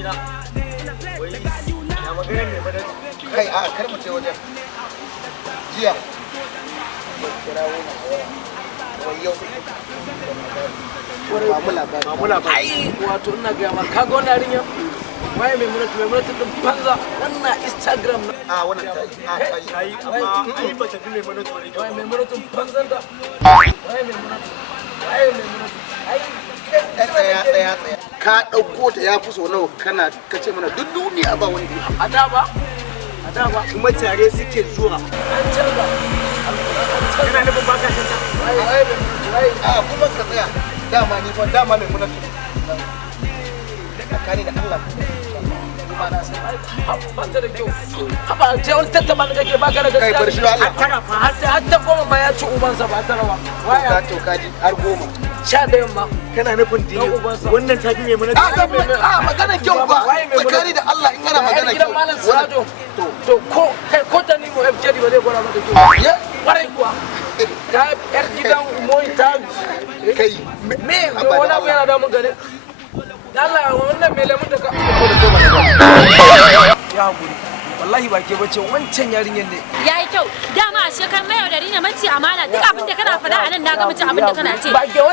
abokina. Wai ya magana ne ba da kai a kar mu je wajen jiya kira wani wai yau ba mu labari ai wato ina ga ma kaga wannan yarinya waye mai din banza wannan Instagram na a wannan ai amma ai ba ta fi mai mana tsori waye mai din banzan da waye mai ai tsaya ka dauko ta ya fi so nawa kana kace mana duk duniya ba wani a da ba kuma tare suke zuwa. an canza Yana nufin baka shanta. waye a kuma ka tsaya dama mai muna tsakani da Allah ba ta da kyau haba je wani tattaba da kake baka da gaskiya kai bar shi Allah har ta goma ma ya ci ubansa ba ta rawa ka to kaji har 10 sha da yamma Kana nufin da wannan ta fi mai mana tsori. a magana kyau ba tsakani da Allah in ana magana gidan kyau malam Sirajo to ko ta ni mu FJD ba zai gora maka kyau ya kwarai kuwa ka yar gidan moyi ta kai me wani abu yana damun gane Allah wannan mai lemun da ka ya guri wallahi ba ke bace wancan yarinyar ne yayi kyau dama a shekar mai yaudari ne mace amana duk abin da kana faɗa anan na ga mace abin da kana ce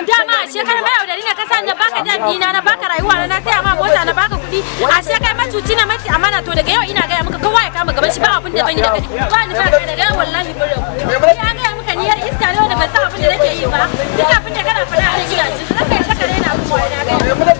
dama a shekar mai yaudari ne ka san da baka da dina na baka rayuwa na sai amma mota na baka kuɗi a shekar macuci na mace amana to daga yau ina ga maka kowa ya kama gaban shi ba abin da zan yi da kai ba ni ba ka daga yau wallahi burin ya ga maka niyar iska ne wanda ban san abin da nake yi ba duk abin da kana faɗa anan ina ji zaka yi saka ne na abubuwa na ga